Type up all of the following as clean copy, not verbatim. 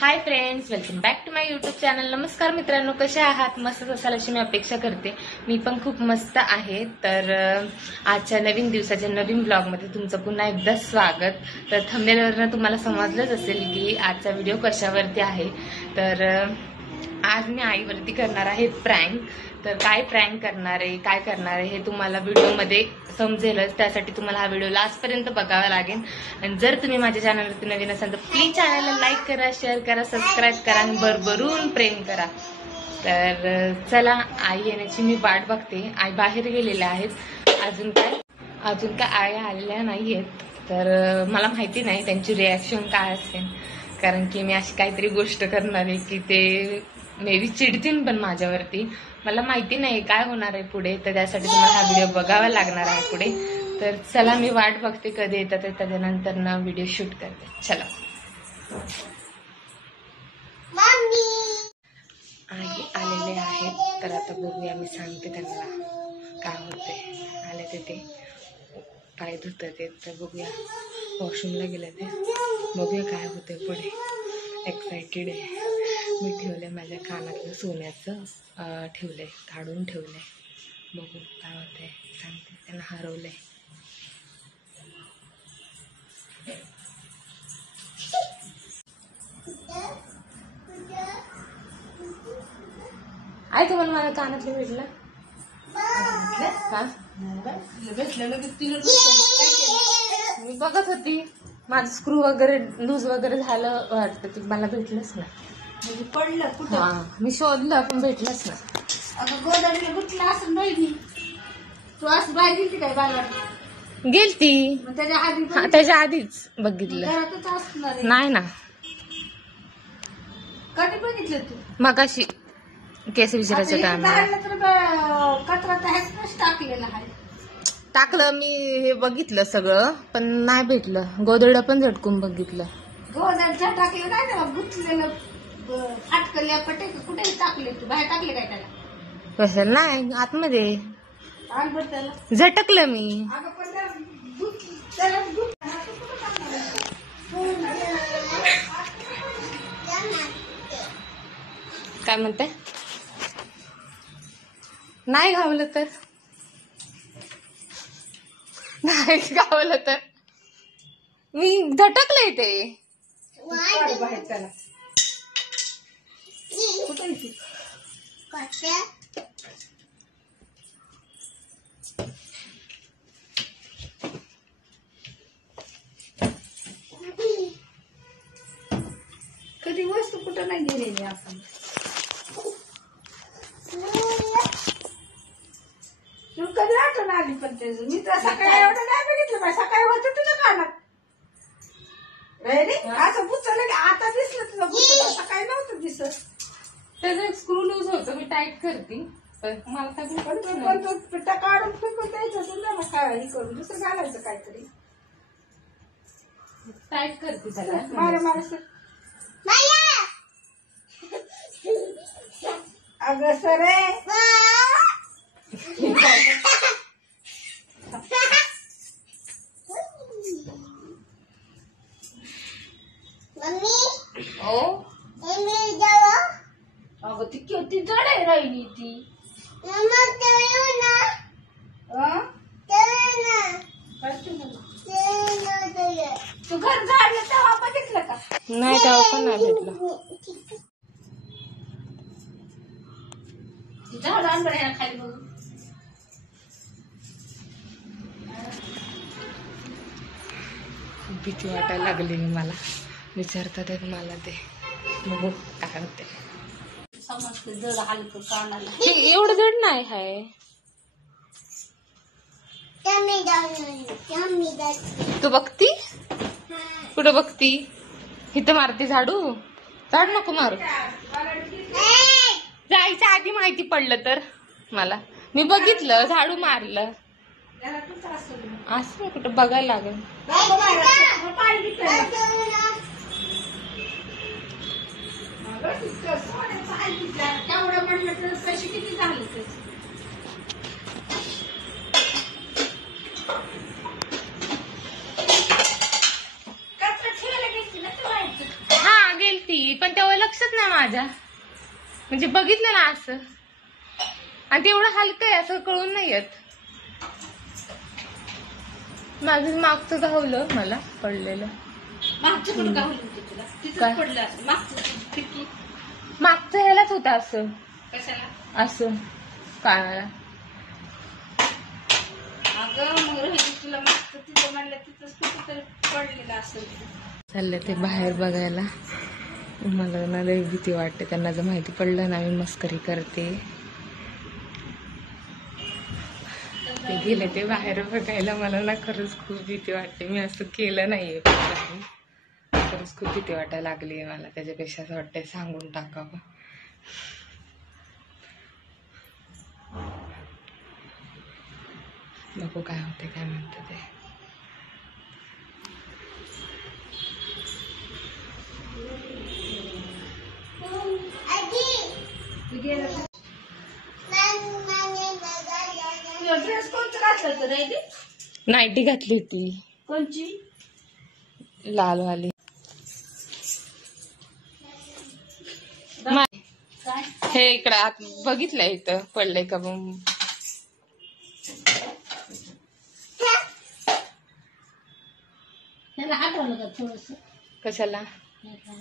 High friends, welcome back to my YouTube channel. नमस्कार मित्रांनो, कसे आहात? मस्त असाल अशी मी अपेक्षा करते. मी पण खूप मस्त आहे. तर आजच्या नवीन दिवसाच्या नवीन ब्लॉगमध्ये तुमचं पुन्हा एकदा स्वागत. तर थंबनेलवरनं तुम्हाला समजलंच असेल की आजचा व्हिडिओ कशावरती आहे. तर आज मी आईवरती करणार आहे प्रँक. तर काय प्रँक करणार आहे, काय करणार आहे हे तुम्हाला व्हिडिओमध्ये समजेलच. त्यासाठी तुम्हाला हा व्हिडिओ लास्टपर्यंत बघावा लागेल. आणि जर तुम्ही माझ्या चॅनलवरती नवीन असाल तर प्लीज चॅनलला लाईक करा, शेअर करा, सबस्क्राईब करा आणि भरभरून प्रेम करा. तर चला, आई येण्याची मी वाट बघते. आई बाहेर गेलेल्या आहेत. अजून काय आई आलेल्या नाहीयेत. तर मला माहिती नाही त्यांची रिॲक्शन काय असेल, कारण की मी अशी काहीतरी गोष्ट करणार आहे की ते मे बी चिडतील पण माझ्यावरती. मला माहिती नाही काय होणार आहे पुढे. तर त्यासाठी तुम्हाला हा व्हिडिओ बघावा लागणार आहे पुढे. तर चला, मी वाट बघते कधी येतात. त्याच्यानंतर ना व्हिडिओ शूट करते. चला, आई आलेले आहेत. तर आता बघूया, मी सांगते त्यांना काय होते. आले ते पाय धुतात ते. तर बघूया, वॉशरूमला गेले ते. बघूया काय होते पुढे. एक्सायटेड आहे. मी ठेवलंय माझ्या कानातलं सोन्याचं, ठेवलंय, काढून ठेवलंय. बघू काय होतंय. सांगते त्यांना हरवलंय. आई, तुम्हाला माझ्या कानातलं भेटलं? मी बघत होती, माझं स्क्रू वगैरे लूज वगैरे झालं वाटतं. की मला भेटलंच ना. पडलं कुठं? हा, मी शोधलं पण भेटलंच ना. अगं गोदाडीला गुतलं असं नाही. तू असं बाहेर गेलती काय बाहेर? गेलती. मग त्याच्या आधी हा, त्याच्या आधीच बघितलं. घरातच असणार आहे. नाही ना, कधी बघितलं तू? मगाशी केस विचारायचं आता काम इथं बाहेरला तर कचरा तर ह्याच टाकलेला आहे. टाकलं मी. हे बघितलं सगळं पण नाही भेटलं. गोदडं पण झटकून बघितलं. गोदाडच्या टाकलं काय त्याला गुतलेलं फाटकल्या पटे कुठे टाकले तू? बाहेर टाकले काय त्याला? कसं नाही, आतमध्ये आण बरं त्याला. झटकलं मी. अगं पण त्याला काय म्हणते? नाही घावलं तर नाही घावलं तर मी झटकलंय ते. बाहेर त्याला कुठे कधी वस्तू कुठं नाही गेलेली आपण. तू कधी आठवण आली पण त्याचं? मी तर सकाळी एवढं नाही बघितलं बाय. सकाळी होतं तुझ्या कानात रे. असं बुचलं की आता दिसलं तुझं बुचलं. सकाळी नव्हतं दिसत. त्याचं एक स्क्रू लूज होतं, मी टाईट करते. पण मला पण तो पिठा काढून फेकून द्यायचं तुला ना. काय हे करून दुसरं घालायचं काहीतरी. टाईट करते त्याला. मारे मारे अगं सरे. अगं ती किती जड आहे राहिली ती. तू घर झाडलं तेव्हा बघितलं का? नाही, तेव्हा पण नाही भेटलं. झाड आण बरं ह्या खाली बघून. भीती वाटायला लागली मला. विचारतात आहेत मला ते. बघू काय होते. समजते जड हलकं कानाला. एवढं जड नाही आहे. तू बघती? कुठं बघती? इथं मारते झाडू. झाडू नको मारू. जायच्या आधी माहिती पडलं तर मला. मी बघितलं, झाडू मारलं. असं कुठं बघायला लागेल. तेवढं म्हणलं तर पैसे किती झाले ते? ती, पण तेव्हा लक्षच नाही माझ्या, म्हणजे बघितलं ना असं, आणि तेवढं हलकं आहे असं कळून नाही येत. माझं मागचं धावलं मला पडलेलं. मागचं कुठं गावलं होतं तुला? काय? तिथंच पडलं असं. मागचं खिडकी मागचं ह्यालाच होतं असं कशाला? असं कानाला. अगं मग रोहिणी तुला मागचं तिथं म्हणलं तिथंच कुठं तरी पडलेलं असेल. चालले ते बाहेर बघायला. मला ना लई भीती वाटते, त्यांना जर माहिती पडलं ना मी मस्करी करते. ते गेले ते बाहेर बघायला, मला ना खरंच खूप भीती वाटते. मी असं केलं नाहीये, खरंच खूप भीती वाटायला लागली मला. त्याच्यापेक्षा असं वाटतंय सांगून टाकावं. नको काय होते काय म्हणतं ते. ड्रेस कोणतं घातलं तर रेडी? नाईटी घातली ती कोणची? लालवाली. काय? हे इकडं आत बघितलंय, इथं पडलंय का बघ. त्याला हटवलं का थोडस? कशाला?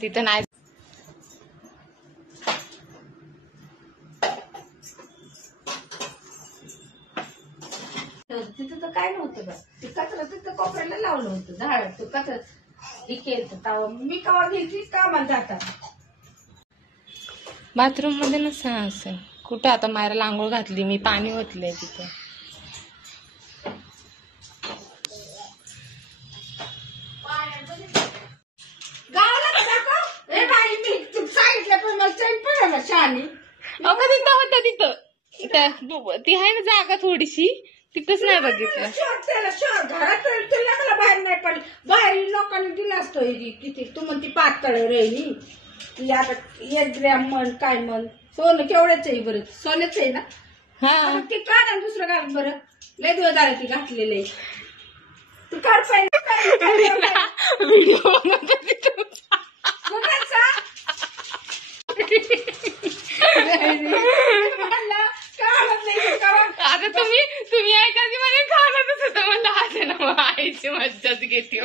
तिथं नाही. तिथं तर काय नव्हतं का? ते कचरा तिथं कोपऱ्याला लावलं होतं झाड. तो कचरा केलं तवा मी कवा गेली कामाला जातात. बाथरूम मध्ये नसा असं कुठं. आता मायराला आंघोळ घातली मी, पाणी ओतलंय तिथं. गावाला का दाखव? ए बाई मी सांगितलं पण मला चैन पडेल ना शहाणी. अगं तिथं होतं, तिथं ती आहे ना जागा थोडीशी, तिथंच नाही बघितलं. त्याला शहर घरात तुला मला बाहेर नाही पडलं. बाहेर लोकांनी दिला असतो किती तू म्हणती पातळ राहिली ती. आता 1 ग्रॅम म्हण काय म्हण. सोनं केवढ्याच आहे बरं? सोन्याच आहे ना. हा मग ती काढ आणि दुसरं घाल बरं. लय दिवस झाले ती घातलेले. तू काढ पाहिजे व्हिडिओ बनवते तिथं. कुणाचा? आता तुम्ही ऐका की माझ्या खाण्यातच होतं, मला आहे ना मग आईची मज्जाच घेते.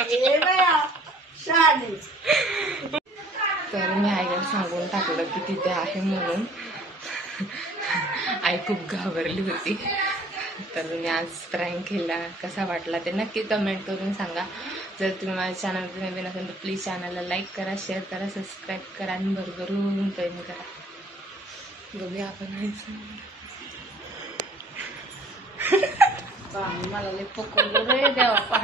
तर मी आईला सांगून टाकलं की तिथे आहे म्हणून. आई खूप घाबरली होती. तर मी आज प्रँक केला. कसा वाटला ते नक्की कमेंट करून सांगा. जर तुम्ही माझ्या चॅनलवर नवीन असेल तर प्लीज चॅनलला लाईक करा, शेअर करा, सबस्क्राईब करा आणि भरभरून प्रेम करा. बघूया आपण मला लई पकडलं रे देवा.